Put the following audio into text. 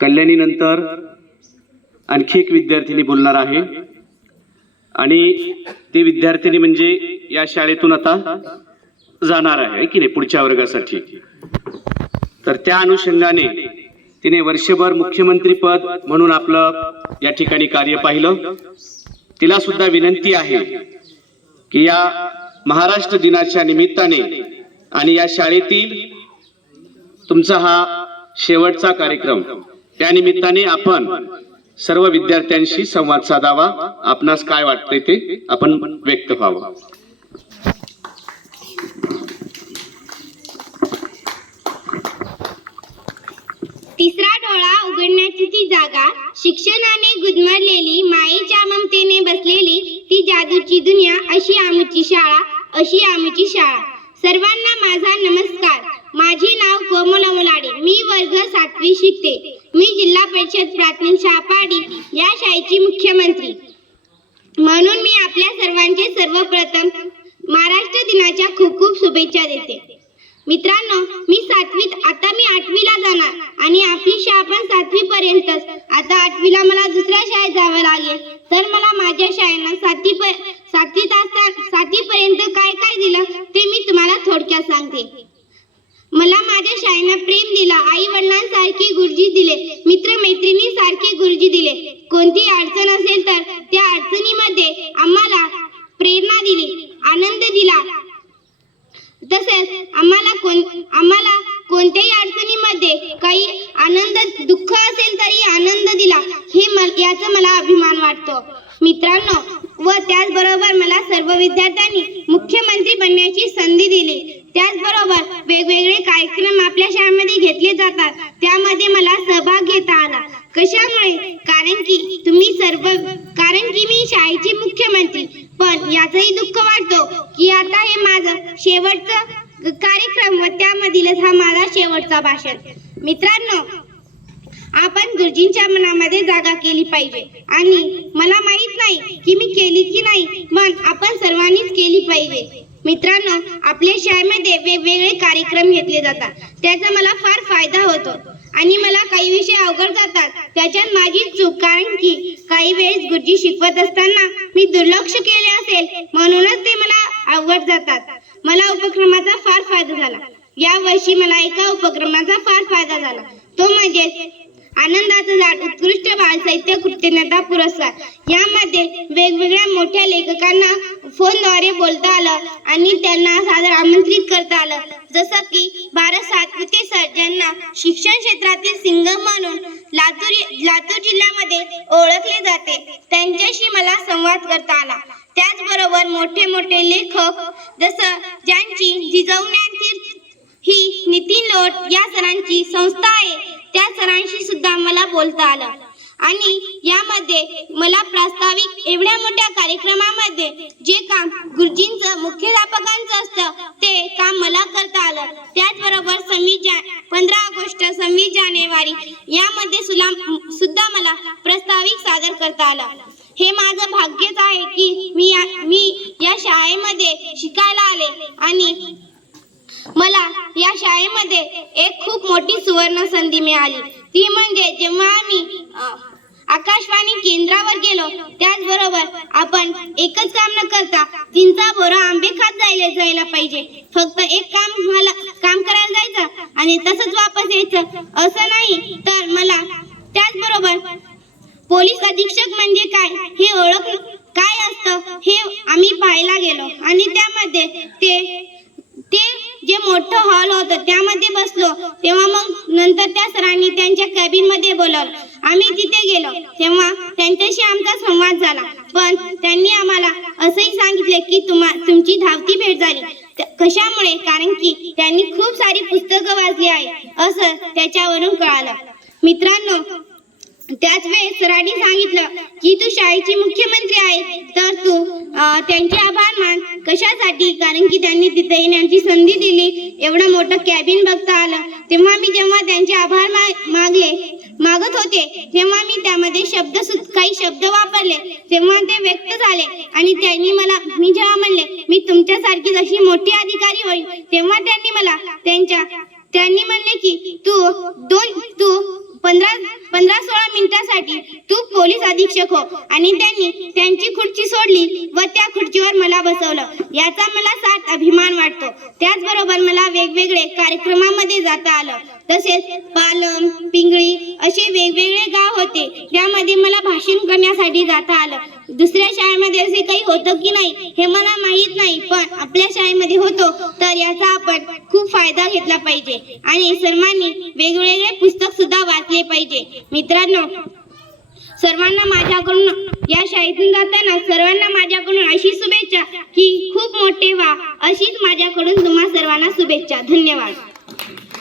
कल्याणीनंतर आणखी एक विद्यार्थिनी बोलणार आहे. आणि ती विद्यार्थिनी म्हणजे या शाळेतून आता जाणार आहे की नाही पुढच्या वर्गासाठी. तर त्या अनुषंगाने तिने वर्षभर मुख्यमंत्री पद म्हणून आपलं या ठिकाणी कार्य पाहिलं. तिला सुद्धा विनंती आहे की या महाराष्ट्र दिनाच्या निमित्ताने आणि या शाळेतील तुमचा हा शेवटचा कार्यक्रम त्या निमित्ताने आपण सर्व विद्यार्थ्यांशी संवाद साधावा. आपणास काय वाटते ते आपण व्यक्त व्हावं. तिसरा डोळा उघडण्याची ती जागा शिक्षणाने गुदमरलेली मायेच्या ममतेने बसलेली ती जादूची दुनिया अशी आमची शाळा अशी आमची शाळा. सर्वांना माझा नमस्कार. माझे नाव कोमल अमलाडे. मी वर्ग सातवी शिकते. मी जिल्हा परिषद प्राथमिक शापाडी या शाळेची मुख्यमंत्री. म्हणून मी आपल्या सर्वांचे सर्वप्रथम महाराष्ट्र दिनाच्या खूप खूप शुभेच्छा देते. मित्रांनो मी सातवीत आता मी आठवीला जाणार आणि आपली शाळा पण सातवी पर्यंतच आता आठवीला मला दुसऱ्या शाळेत जावं लागेल. तर मला माझ्या शाळेनं सातवी प सातवीत असता सातवी पर्यंत काय काय दिलं ते मी तुम्हाला थोडक्यात सांगते. मला माझ्या शाळेनं प्रेम दिला आई वडिलांसारखे गुरुजी दिले मित्र मैत्रिणी सारखे गुरुजी दिले. कोणती अडचण असेल तर त्या अडचणीमध्ये आम्हाला प्रेरणा दिली आनंद दिला तसेच आम्हाला कोण आम्हाला कोणत्याही अडचणीमध्ये काही आनंद दुःख असेल तरी आनंद दिला हे मल याचा मला अभिमान वाटतो. मित्रांनो व त्याचबरोबर मला सर्व विद्यार्थ्यांनी मुख्यमंत्री बनण्याची संधी दिली. त्याचबरोबर वेगवेगळे कार्यक्रम आपल्या शाळेमध्ये घेतले जातात. त्यामध्ये मला सहभाग घेता आला. कशामुळे? कारण की तुम्ही सर्व कारण की मी शाळेची मुख्यमंत्री. पण याचंही दुःख वाटतो की आता हे माझं शेवटचं कार्यक्रम व त्यामधीलच हा माझा शेवटचा भाषण. मित्रांनो आपण गुरुजींच्या मनामध्ये जागा केली पाहिजे. आणि मला माहीत नाही की मी केली की नाही पण आपण सर्वांनीच केली पाहिजे. मित्रांनो आपल्या शाळेमध्ये वेगवेगळे कार्यक्रम घेतले जातात. त्याचा मला फार फायदा होतो. आणि मला काही विषय अवघड जातात. त्याच्यात माझी चूक कारण की काही वेळेस गुरुजी शिकवत असताना मी दुर्लक्ष केले असेल म्हणूनच ते मला अवघड जातात. मला उपक्रमाचा फार फायदा झाला. या वर्षी मला एका उपक्रमाचा फार फायदा झाला. तो म्हणजे आनंदाचा झाड उत्कृष्ट बाल साहित्य कृतज्ञता पुरस्कार. यामध्ये वेगवेगळ्या मोठ्या लेखकांना फोनद्वारे बोलता आलं आणि त्यांना सादर आमंत्रित करता आलं. जसं की भारत सातपुते सर ज्यांना शिक्षण क्षेत्रातील सिंगम म्हणून लातूर लातूर जिल्ह्यामध्ये ओळखले जाते. त्यांच्याशी मला संवाद करता आला. त्याचबरोबर मोठे मोठे लेखक जसं ज्यांची जिजवण्यातील ही नितीन लोट या सरांची संस्था आहे. त्या सरांशी सुद्धा मला बोलता आलं. आणि यामध्ये मला प्रास्ताविक एवढ्या मोठ्या कार्यक्रमामध्ये जे काम गुरुजींचं मुख्याध्यापकांचं असतं ते काम मला करता आलं. त्याचबरोबर सव्वीस जा पंधरा ऑगस्ट सव्वीस जानेवारी यामध्ये सुला सुद्धा मला प्रस्ताविक सादर करता आलं. हे माझं भाग्यच आहे की मी या मी या शाळेमध्ये शिकायला आले आणि मला या शाळेमध्ये एक खूप मोठी सुवर्ण संधी मिळाली. ती म्हणजे जेव्हा आम्ही आकाशवाणी केंद्रावर गेलो त्याचबरोबर आपण एकच काम न करता तिचा बोरा आंबे खात जायला जायला पाहिजे. फक्त एक काम मला काम करायला जायचं आणि तसंच वापस यायचं. असं नाही तर मला त्याचबरोबर पोलीस अधीक्षक म्हणजे काय हे ओळख काय असतं हे आम्ही पाहायला गेलो. आणि त्यामध्ये ते ते जे मोठं हॉल होतं त्यामध्ये बसलो. तेव्हा मग नंतर त्या सरांनी त्यांच्या कॅबिनमध्ये बोलवलं. आम्ही तिथे गेलो. तेव्हा त्यांच्याशी आमचा संवाद झाला. पण त्यांनी आम्हाला असंही सांगितले की तुम्हा तुमची धावती भेट झाली. कशामुळे? कारण की त्यांनी खूप सारी पुस्तकं वाचली आहे असं त्याच्यावरून कळालं. मित्रांनो त्याच वेळेस सरांनी सांगितलं की तू शाळेची मुख्यमंत्री आहे तर तू त्यांचे आभार मान कशासाठी? कारण की त्यांनी तिथे येण्याची संधी दिली. एवढं मोठं कॅबिन बघता आलं. तेव्हा मी जेव्हा त्यांचे आभार मागले मागत होते तेव्हा मी त्यामध्ये शब्द काही शब्द वापरले. तेव्हा ते व्यक्त झाले आणि त्यांनी मला मी जेव्हा म्हणले मी तुमच्यासारखी जशी मोठी अधिकारी होईल तेव्हा त्यांनी मला त्यांच्या त्यांनी म्हणले की तू दोन तू मिनिटासाठी तू पोलीस अधीक्षक हो. आणि त्यांनी त्यांची खुर्ची सोडली व त्या खुर्चीवर मला बसवलं. याचा मला साथ अभिमान वाटतो. त्याचबरोबर मला वेगवेगळे कार्यक्रमामध्ये जाता आलं. तसेच पालम पिंगळी असे वेगवेगळे गाव होते. त्यामध्ये मला भाषण करण्यासाठी जाता आलं. दुसऱ्या शाळेमध्ये असे काही होतं की नाही हे मला माहीत नाही. पण आपल्या शाळेमध्ये होतो तर याचा आपण खूप फायदा घेतला पाहिजे. आणि सर्वांनी वेगवेगळे पुस्तक सुद्धा वाचले पाहिजे. मित्रांनो सर्वांना माझ्याकडून या शाळेतून जाताना सर्वांना माझ्याकडून अशी शुभेच्छा की खूप मोठे व्हा. अशीच माझ्याकडून तुम्हा सर्वांना शुभेच्छा. धन्यवाद.